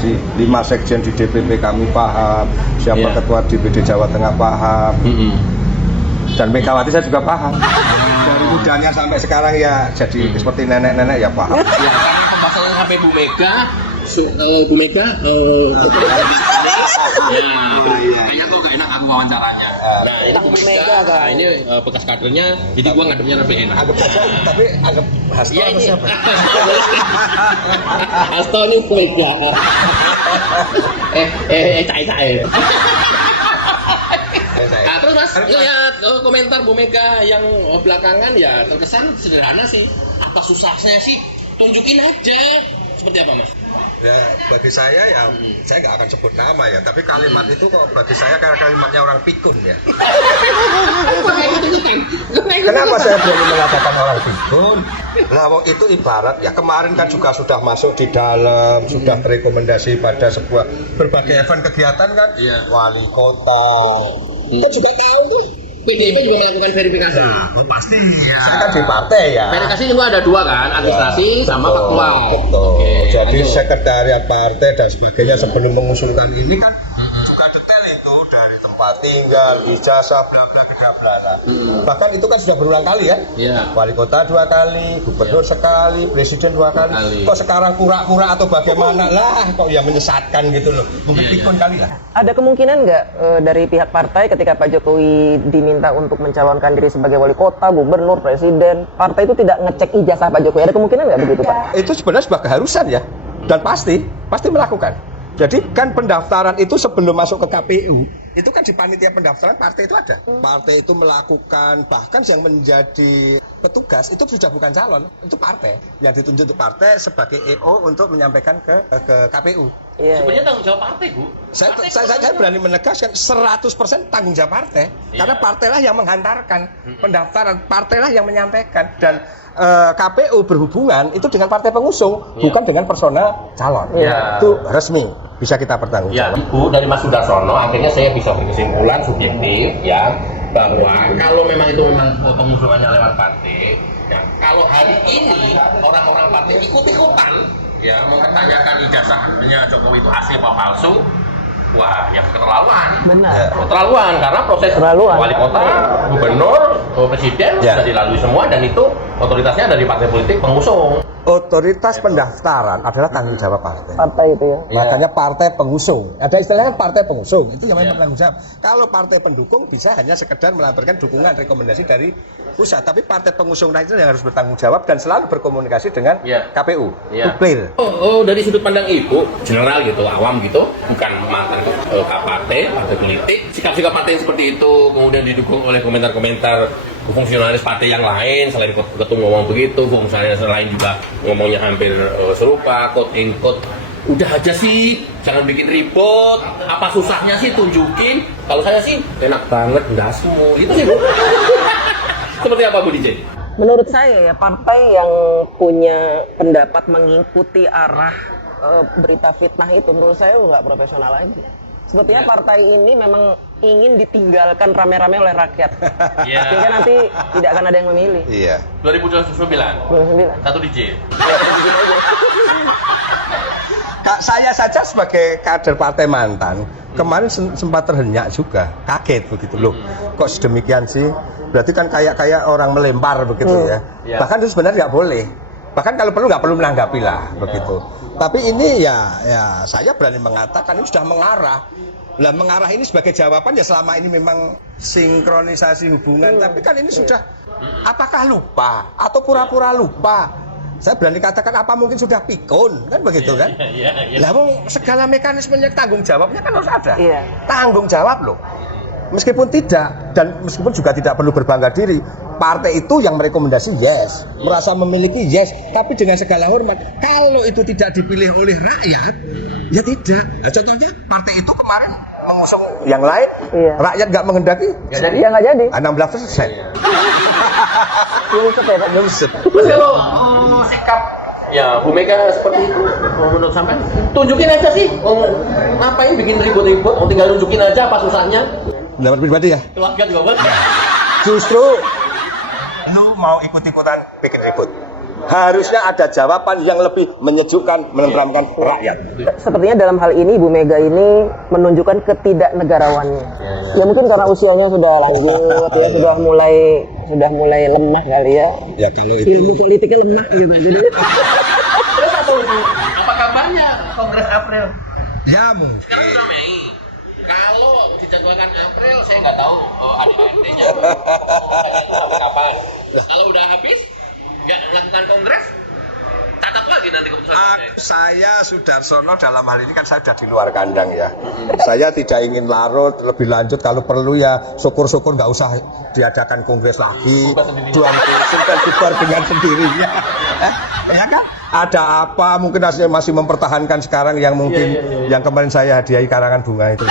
Di 5 sekjen di DPP kami paham, siapa ketua DPD Jawa Tengah paham, dan Megawati saya juga paham. Dari mudanya sampai sekarang ya jadi seperti nenek-nenek ya paham. Ya, karena pembahasannya sampai Bu Mega, kayaknya kok gak enak aku wawancaranya. Nah, ini Bu Mega, nah ini bekas kadernya, jadi gua ngadepnya lebih enak. Anggap saja, tapi anggap Hasto Iya, atau ini. siapa? Hasto ini Bu Mega. Cai. Nah, terus Mas, lihat komentar Bu Mega yang belakangan ya terkesan sederhana sih. Apa susahnya sih? Tunjukin aja. Seperti apa, Mas? Ya bagi saya ya saya nggak akan sebut nama ya, tapi kalimat itu kok bagi saya kayak kalimatnya orang pikun ya. Kenapa saya berani mengatakan orang pikun? Nah, itu ibarat ya kemarin kan juga sudah masuk di dalam, sudah rekomendasi pada sebuah berbagai event kegiatan kan, wali kota. Kita juga tahu tuh. PDIP juga melakukan verifikasi. Oh pasti ya. Saya kan di partai ya. Verifikasi cuma ada dua kan, administrasi sama ketua. Betul. Oke, Jadi lanjut. sekretariat partai dan sebagainya sebelum mengusulkan ini kan juga detail itu dari tempat tinggal, ijazah, bla bla bla bla. Bahkan itu kan sudah berulang kali ya. Iya. Wali kota 2 kali, gubernur sekali, presiden 2 kali. Kok sekarang kura-kura atau bagaimana lah? Kok ya menyesatkan gitu loh. Mungkin pikun kali lah. Ada kemungkinan nggak dari pihak partai ketika Pak Jokowi diminta untuk mencalonkan diri sebagai wali kota, gubernur, presiden, partai itu tidak ngecek ijazah Pak Jokowi? Ada kemungkinan nggak begitu Pak? Itu sebenarnya sebuah keharusan ya, dan pasti melakukan. Jadi kan pendaftaran itu sebelum masuk ke KPU itu kan di panitia pendaftaran partai itu ada. Partai itu melakukan, bahkan yang menjadi petugas itu sudah bukan calon, itu partai yang ditunjuk untuk partai sebagai EO untuk menyampaikan ke KPU. Iya. Sebenarnya tanggung jawab partai, Bu. Saya berani menegaskan 100% tanggung jawab partai, karena partailah yang menghantarkan pendaftaran, partailah yang menyampaikan, dan KPU berhubungan itu dengan partai pengusung, bukan dengan personal calon. Itu resmi, bisa kita Ya, pertanggungjawabkan. Ibu dari Mas Sudarsono, akhirnya saya bisa berkesimpulan subjektif ya bahwa kalau memang itu memang pengusungannya lewat partai, ya, kalau hari ini orang-orang partai ikut-ikutan ya mempertanyakan ijazahnya Jokowi itu asli apa palsu, wah ya keterlaluan. Benar. Keterlaluan karena proses Keterlaluan. wali kota, gubernur, presiden sudah dilalui semua dan itu otoritasnya ada di partai politik pengusung. Otoritas pendaftaran adalah tanggung jawab partai. Partai itu ya. Makanya partai pengusung. Ada istilahnya partai pengusung. Itu yang memang bertanggung jawab. Kalau partai pendukung bisa hanya sekedar melampirkan dukungan rekomendasi dari pusat. Tapi partai pengusung itu yang harus bertanggung jawab dan selalu berkomunikasi dengan KPU. Itu clear. Oh, dari sudut pandang Ibu, general gitu, awam gitu, bukan mantan partai politik, sikap-sikap partai yang seperti itu kemudian didukung oleh komentar-komentar fungsionalis partai yang lain, selain ketum ngomong begitu, fungsionalis lain juga ngomongnya hampir serupa, quote in quote. Udah aja sih, jangan bikin ribut. Apa susahnya sih tunjukin? Kalau saya sih enak banget, gasmu. Itu sih, Bu. Seperti apa, Bu DJ? Menurut saya ya, partai yang punya pendapat mengikuti arah berita fitnah itu menurut saya nggak profesional lagi. Sepertinya partai ini memang ingin ditinggalkan rame-rame oleh rakyat. Sehingga nanti tidak akan ada yang memilih. Iya. 2029. 29. Satu DJ. Saya saja sebagai kader partai mantan kemarin sempat terhenyak juga, kaget begitu loh. Kok sedemikian sih? Berarti kan kayak orang melempar begitu ya. Bahkan itu sebenarnya nggak boleh. Bahkan kalau perlu nggak perlu menanggapi lah begitu. Tapi ini ya saya berani mengatakan ini sudah mengarah. Lah mengarah ini sebagai jawaban ya selama ini memang sinkronisasi hubungan. Tapi kan ini sudah apakah lupa atau pura-pura lupa? Saya berani katakan apa mungkin sudah pikun kan begitu kan? Lah segala mekanismenya tanggung jawabnya kan harus ada. Tanggung jawab loh. Meskipun tidak, dan meskipun juga tidak perlu berbangga diri, partai itu yang merekomendasi yes, merasa memiliki yes, tapi dengan segala hormat. Kalau itu tidak dipilih oleh rakyat, ya tidak. Nah, contohnya partai itu kemarin mengusung yang lain, rakyat nggak menghendaki, Ya nggak jadi. 16%. Nyungsep ya Pak. Nyungsep. Kalau sikap ya Bu Mega seperti itu, menurut sampai tunjukin aja sih. Ngapain bikin ribut-ribut? Tinggal tunjukin aja apa susahnya. Pendapat pribadi ya. Keluarga juga boleh. Justru lu mau ikut-ikutan bikin ribut. Harusnya ada jawaban yang lebih menyejukkan, menenteramkan rakyat. Sepertinya dalam hal ini Ibu Mega ini menunjukkan ketidaknegarawannya. Ya mungkin karena usianya sudah lanjut ya, sudah mulai lemah kali ya. Ya kalau itu Ilmu politiknya lemah gitu. Jadi Terus apa kabarnya Kongres April? ya mungkin. Sekarang udah Mei. Kalau dijadwalkan April, saya nggak tahu ADRT-nya kapan. Kalau udah habis, nggak melakukan kongres, catat lagi nanti keputusan. Saya Sudarsono dalam hal ini kan saya sudah di luar kandang ya. Saya tidak ingin larut lebih lanjut, kalau perlu ya syukur-syukur nggak usah diadakan kongres lagi. Simpan bubar dengan sendirinya. Ya kan? Ada apa? Mungkin masih mempertahankan sekarang yang mungkin yang kemarin saya hadiahi karangan bunga itu.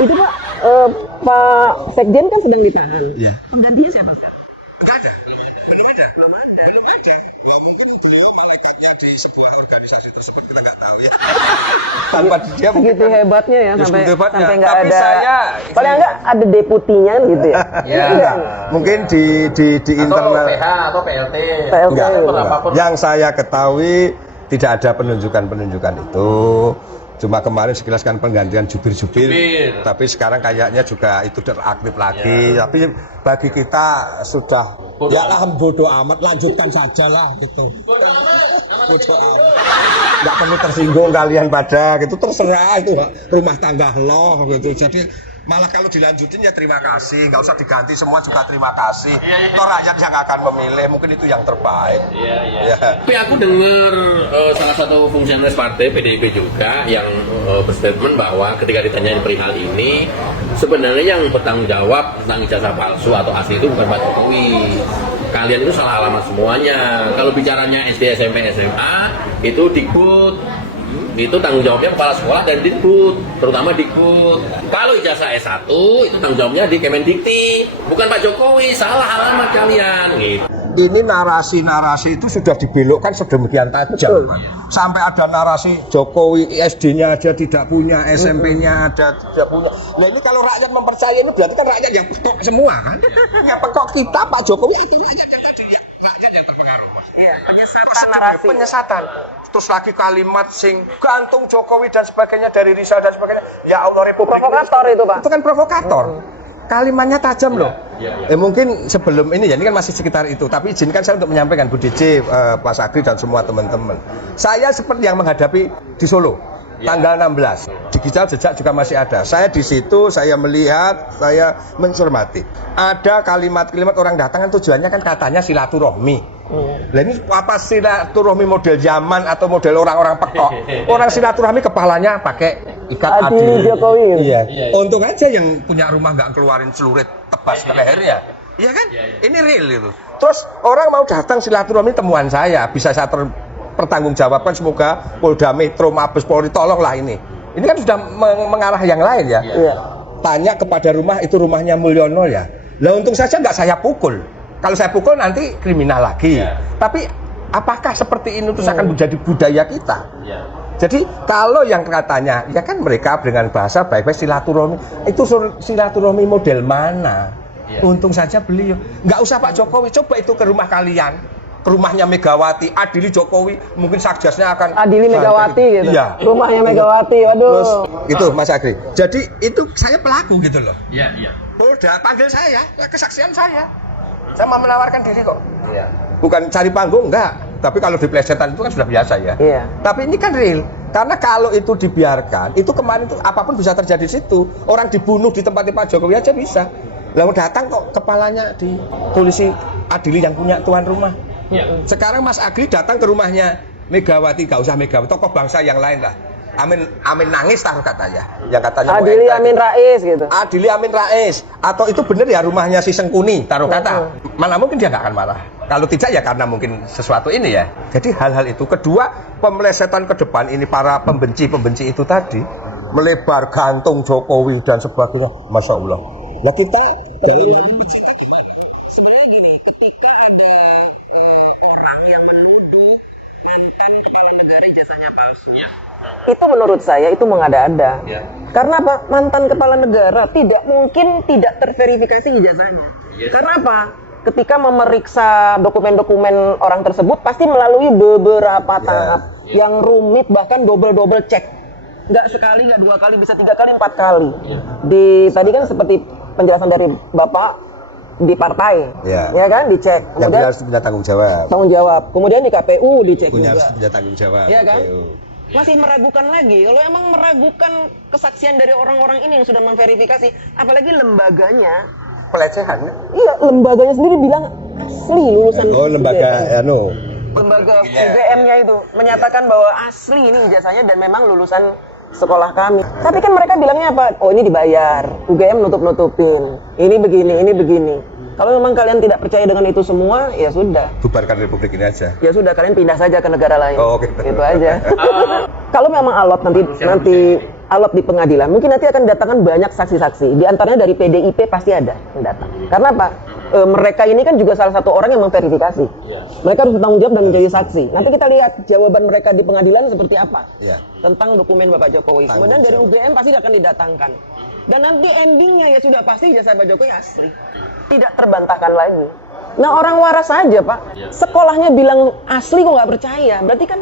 itu Pak, Pak Sekjen kan sedang ditahan. Iya. Penggantinya siapa sekarang? Enggak ada. Belum ada. Ya, mungkin beliau mengekatnya di sebuah organisasi tersebut, kita nggak tahu ya. Tanpa dia Begitu hebatnya ya, sampai segitu hebatnya. sampai nggak Tapi ada. Paling enggak ada deputinya gitu ya. Ya. mungkin di internal atau PLT. PLT enggak, gitu. enggak. Yang saya ketahui tidak ada penunjukan itu. Cuma kemarin sekilas kan penggantian jubir. Tapi sekarang kayaknya juga itu teraktif lagi. Tapi bagi kita sudah ya lah bodoh amat, lanjutkan saja lah gitu. Nggak perlu tersinggung kalian pada gitu, terserah itu rumah tangga lo gitu. Jadi malah kalau dilanjutin ya terima kasih, nggak usah diganti semua juga terima kasih. Toh rakyat yang akan memilih, mungkin itu yang terbaik. Ya. Tapi aku dengar salah satu fungsionaris partai PDIP juga yang berstatement bahwa ketika ditanyain perihal ini, sebenarnya yang bertanggung jawab tentang ijazah palsu atau asli itu bukan Pak Jokowi. Kalian itu salah alamat semuanya. Kalau bicaranya SD, SMP, SMA itu Dikbud. Itu tanggung jawabnya kepala sekolah dan Dikbud, terutama Dikbud. Kalau ijazah S1 itu tanggung jawabnya di Kemendikti, bukan Pak Jokowi. Salah alamat kalian gitu. Ini narasi-narasi itu sudah dibelokkan sedemikian tajam. Sampai ada narasi Jokowi SD-nya aja tidak punya, SMP-nya ada tidak punya. Nah ini kalau rakyat mempercayai ini berarti kan rakyat yang pekok semua kan? Yang pekok kita Pak Jokowi itu rakyat yang tadi, rakyat yang terpengaruh. Iya, penyesatan narasi. Penyesatan. Terus lagi kalimat sing gantung Jokowi dan sebagainya dari Rizal dan sebagainya. Ya Allah, Provokator itu Pak. Itu kan provokator. Kalimatnya tajam loh. Mungkin sebelum ini ya, ini kan masih sekitar itu. Tapi izinkan saya untuk menyampaikan Bu DJ, Pak Sagri dan semua teman-teman. Saya seperti yang menghadapi di Solo. Tanggal 16. Digital jejak juga masih ada. Saya di situ, saya melihat, saya mencermati. Ada kalimat-kalimat orang datang kan tujuannya kan katanya silaturahmi. Nah ini apa silaturahmi model zaman atau model orang-orang pekok? Orang silaturahmi kepalanya pakai ikat adil Jokowi. Iya. Untung aja yang punya rumah nggak keluarin celurit tebas ke lehernya. Iya kan? Ini real itu. Terus orang mau datang silaturahmi temuan saya, bisa saya pertanggungjawabkan, semoga Polda Metro, Mabes Polri tolonglah ini. Ini kan sudah mengarah yang lain ya. Tanya kepada rumah, itu rumahnya Mulyono ya. Lah untung saja nggak saya pukul. Kalau saya pukul nanti kriminal lagi. Tapi apakah seperti ini terus akan menjadi budaya kita? Jadi kalau yang katanya, ya kan mereka dengan bahasa baik-baik silaturahmi, itu silaturahmi model mana? Untung saja beliau. Nggak usah Pak Jokowi, coba itu ke rumah kalian. Ke rumahnya Megawati, adili Jokowi, mungkin satgasnya akan adili Megawati gitu. Iya. Rumahnya Megawati, waduh. Terus itu Mas Agri. Jadi itu saya pelaku gitu loh. Iya. Polda panggil saya, kesaksian saya. Saya mau menawarkan diri kok. Iya. Bukan cari panggung enggak, tapi kalau di plesetan itu kan sudah biasa ya. Iya. Tapi ini kan real. Karena kalau itu dibiarkan, itu kemarin itu apapun bisa terjadi di situ. Orang dibunuh di tempatnya Pak Jokowi aja bisa. Lalu datang kok kepalanya di polisi adili yang punya tuan rumah. Sekarang Mas Agri datang ke rumahnya Megawati, gak usah Megawati, tokoh bangsa yang lain lah. Amin nangis taruh katanya. Yang katanya Adili Amin Rais gitu. Adili Amin Rais. Atau itu benar ya rumahnya si Sengkuni, taruh kata. Mana mungkin dia nggak akan marah. Kalau tidak ya karena mungkin sesuatu ini ya. Jadi hal-hal itu. Kedua, pemelesetan ke depan ini para pembenci-pembenci itu tadi melebar gantung Jokowi dan sebagainya. Masya Allah. Nah kita sebenarnya gini, ketika ada orang yang menuduh mantan kepala negara ijazahnya palsu, itu menurut saya itu mengada-ada. Karena apa? Mantan kepala negara tidak mungkin tidak terverifikasi ijazahnya. Karena apa? ketika memeriksa dokumen-dokumen orang tersebut pasti melalui beberapa tahap yang rumit, bahkan double cek. Nggak sekali, nggak 2 kali, bisa 3 kali, 4 kali. Tadi kan seperti penjelasan dari Bapak di partai, ya kan, dicek. Yang Kemudian harus punya tanggung jawab. Kemudian di KPU dicek Harus juga. punya tanggung jawab. Ya kan? KPU. Masih meragukan lagi. Kalau emang meragukan kesaksian dari orang-orang ini yang sudah memverifikasi, apalagi lembaganya. Pelecehan. Iya, lembaganya sendiri bilang asli lulusan. Lembaga Lembaga UGM-nya itu menyatakan bahwa asli ini ijazahnya dan memang lulusan sekolah kami. Tapi kan mereka bilangnya apa? Oh, ini dibayar. UGM nutup-nutupin. Ini begini. Kalau memang kalian tidak percaya dengan itu semua, ya sudah. Bubarkan republik ini aja. Ya sudah, kalian pindah saja ke negara lain. Oh, oke. Itu aja. Kalau memang alot nanti alot di pengadilan, mungkin nanti akan datangkan banyak saksi-saksi. Di antaranya dari PDIP pasti ada yang datang. Karena apa? Mereka ini kan juga salah satu orang yang memverifikasi. Mereka harus bertanggung jawab dan menjadi saksi. Nanti kita lihat jawaban mereka di pengadilan seperti apa tentang dokumen Bapak Jokowi. Kemudian dari UGM pasti akan didatangkan. Dan nanti endingnya ya sudah pasti ijazah Pak Jokowi asli. Tidak terbantahkan lagi. Nah, orang waras saja, Pak. Sekolahnya bilang asli kok nggak percaya. Berarti kan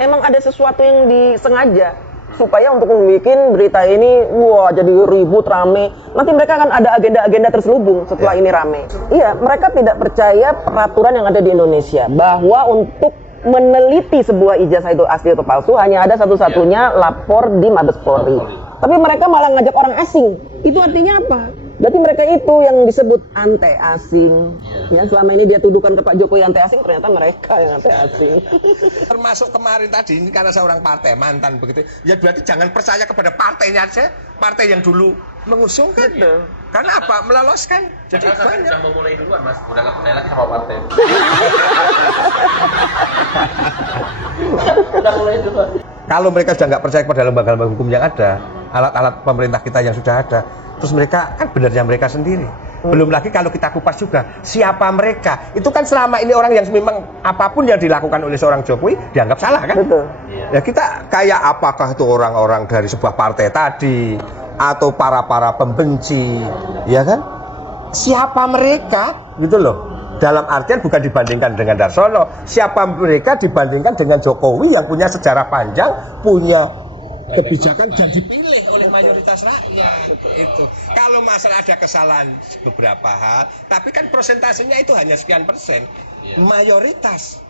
emang ada sesuatu yang disengaja supaya untuk membuat berita ini jadi ribut, rame. Nanti mereka akan ada agenda-agenda terselubung setelah ini rame. Iya, mereka tidak percaya peraturan yang ada di Indonesia bahwa untuk meneliti sebuah ijazah itu asli atau palsu hanya ada satu-satunya lapor di Mabes Polri. Tapi mereka malah ngajak orang asing. Itu artinya apa? Berarti mereka itu yang disebut ante asing. Ya, selama ini dia tuduhkan ke Pak Jokowi ante asing, ternyata mereka yang ante asing. Termasuk kemarin tadi ini karena seorang partai mantan begitu. Ya berarti jangan percaya kepada partainya aja, partai yang dulu mengusungkan. Karena apa? Meloloskan. Jadi banyak. Udah memulai duluan, Mas. Udah nggak percaya lagi sama partai. Udah mulai duluan. Kalau mereka sudah nggak percaya kepada lembaga-lembaga hukum yang ada, alat-alat pemerintah kita yang sudah ada, terus mereka kan benarnya mereka sendiri. Belum lagi kalau kita kupas juga siapa mereka. Itu kan selama ini orang yang memang apapun yang dilakukan oleh seorang Jokowi dianggap salah kan? Betul. Ya kita kayak apakah itu orang-orang dari sebuah partai tadi atau para pembenci, ya kan? Siapa mereka gitu loh. Dalam artian bukan dibandingkan dengan Darsono, siapa mereka dibandingkan dengan Jokowi yang punya sejarah panjang, punya kebijakan dan dipilih oleh mayoritas rakyat. Itu kalau masalah ada kesalahan beberapa hal, tapi kan persentasenya itu hanya sekian persen. Mayoritas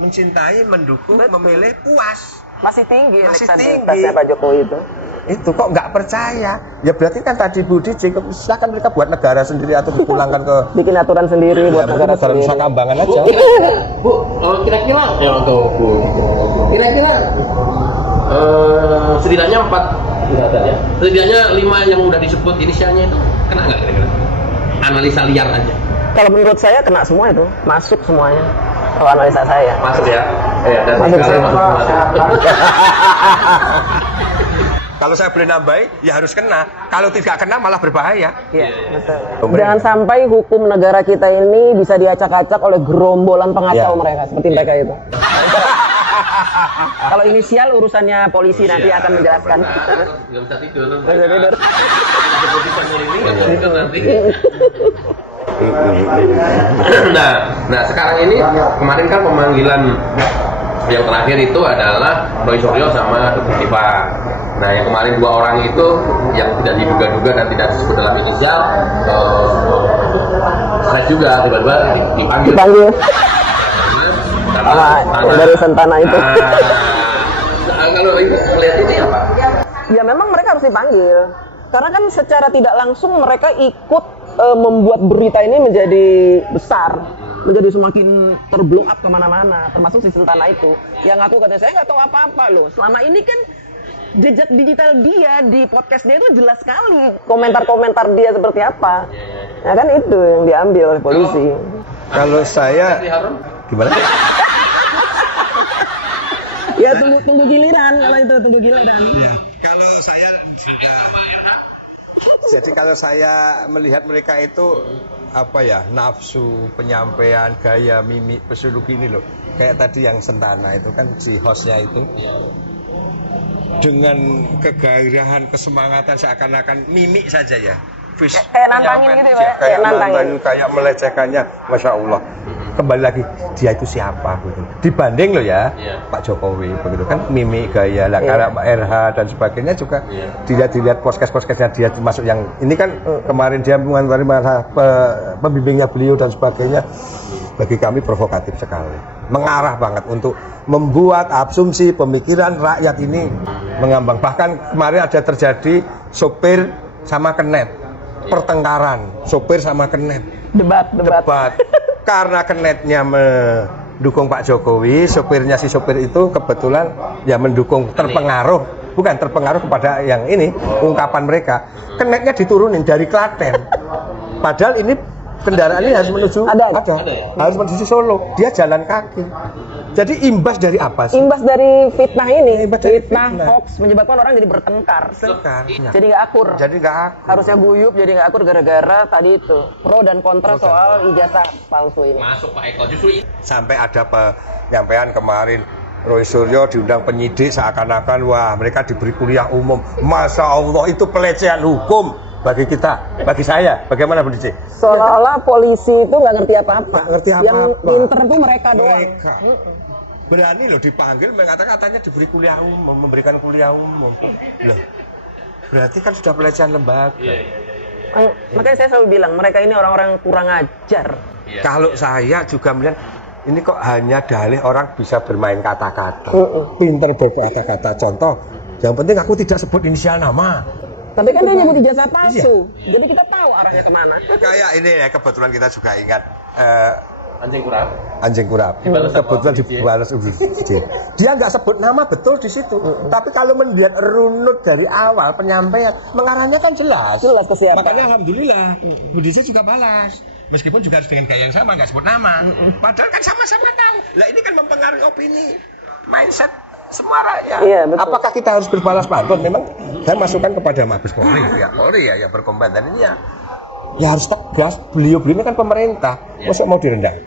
mencintai, mendukung, memilih, puas. Masih tinggi elektabilitasnya Pak Jokowi itu. Itu kok nggak percaya? Ya berarti kan tadi Budi silakan mereka buat negara sendiri atau dipulangkan ke bikin aturan sendiri buat negara sendiri. Nusa Kambangan aja. Bu, kira-kira ya untuk Bu. Kira-kira setidaknya 4 ya. Setidaknya 5 yang udah disebut inisialnya itu kena nggak kira-kira? Analisa liar aja. Kalau menurut saya kena semua itu, masuk semuanya. Kalau analisa saya. Masuk ya. Dan Masuk sekarang semua. masuk semua. Kalau saya boleh nambahin, ya harus kena. Kalau tidak kena malah berbahaya. Iya, betul. Jangan sampai hukum negara kita ini bisa diacak-acak oleh gerombolan pengacau mereka seperti mereka itu. Kalau inisial urusannya polisi nanti akan menjelaskan. Nggak bisa tidur. Nggak bisa tidur. Itu nanti. Nah sekarang ini kemarin kan pemanggilan yang terakhir itu adalah Roy Suryo sama Dr. Siva. Nah yang kemarin 2 orang itu yang tidak diduga-duga dan tidak disebut dalam inisial stres juga tiba-tiba dipanggil. Dari Sentana itu. Kalau ibu melihat ini apa? Ya memang mereka harus dipanggil. Karena kan secara tidak langsung mereka ikut membuat berita ini menjadi besar, menjadi semakin terblow up kemana-mana, termasuk si Sentana itu. Yang aku katanya saya nggak tahu apa-apa loh. Selama ini kan jejak digital dia di podcast dia itu jelas sekali. Komentar-komentar dia seperti apa. Ya kan itu yang diambil oleh polisi. Kalau saya gimana? Ya tunggu giliran kalau itu tunggu giliran. Ya, kalau saya jadi kalau saya melihat mereka itu apa ya, nafsu, penyampaian, gaya, mimik, pesuluk ini loh. Kayak tadi yang Sentana itu kan si hostnya itu dengan kegairahan, kesemangatan seakan-akan mimik saja ya. aktivis. Kayak nantangin gitu ya, Pak? Kayak Kayak nantangin. nantangin, kayak melecehkannya, Masya Allah. Kembali lagi, dia itu siapa gitu. Dibanding loh ya, Iya. Pak Jokowi begitu kan, mimik gaya lah, karena Pak RH dan sebagainya juga dilihat podcast-podcastnya dia termasuk yang ini kan kemarin dia mengomentari masalah pembimbingnya beliau dan sebagainya. Bagi kami provokatif sekali, mengarah banget untuk membuat asumsi pemikiran rakyat ini mengambang. Bahkan kemarin ada terjadi sopir sama kenet, pertengkaran sopir sama kenet, Debat. karena kenetnya mendukung Pak Jokowi, sopirnya si sopir itu kebetulan ya mendukung, bukan terpengaruh kepada yang ini ungkapan mereka. Kenetnya diturunin dari Klaten, padahal ini kendaraan ini harus menuju harus menuju Solo, dia jalan kaki. Jadi imbas dari apa sih? Imbas dari fitnah ini, Imbas dari fitnah, fitnah. hoax menyebabkan orang jadi bertengkar. Iya. Jadi nggak akur. Jadi nggak akur. Harusnya guyup jadi nggak akur gara-gara tadi itu pro dan kontra soal ijazah palsu ini. Masuk Pak Eko justru ini. Sampai ada penyampaian kemarin Roy Suryo diundang penyidik seakan-akan wah mereka diberi kuliah umum. Masya Allah itu pelecehan hukum bagi kita, bagi saya. Bagaimana Bu Dice? Seolah-olah polisi itu nggak ngerti apa-apa. Nggak ngerti Yang apa-apa. pinter tuh mereka doang. Mereka berani loh dipanggil mengatakan katanya diberi kuliah umum, memberikan kuliah umum. Loh, berarti kan sudah pelecehan lembaga. Makanya saya selalu bilang mereka ini orang-orang kurang ajar. Kalau saya juga melihat ini kok hanya dalih orang bisa bermain kata-kata, pinter berkata-kata. Contoh, yang penting aku tidak sebut inisial nama. Tapi kan dia nyebut ijazah palsu, jadi kita tahu arahnya kemana. Kayak ini ya, kebetulan kita juga ingat Anjing kurap. Anjing Kurap. Kebetulan dibalas dia nggak sebut nama betul di situ. Tapi kalau melihat runut dari awal penyampaian, mengarahnya kan jelas. Jelas ke siapa. Makanya alhamdulillah, Bu Dice juga balas. Meskipun juga harus dengan gaya yang sama, nggak sebut nama. Padahal kan sama-sama tahu. Lah ini kan mempengaruhi opini, mindset semua rakyat. Iya, betul. Apakah kita harus berbalas pantun? Memang saya masukkan kepada Mabes Polri, Polri ya yang berkompeten ini ya harus tegas. Beliau ini kan pemerintah, masa mau direndahkan?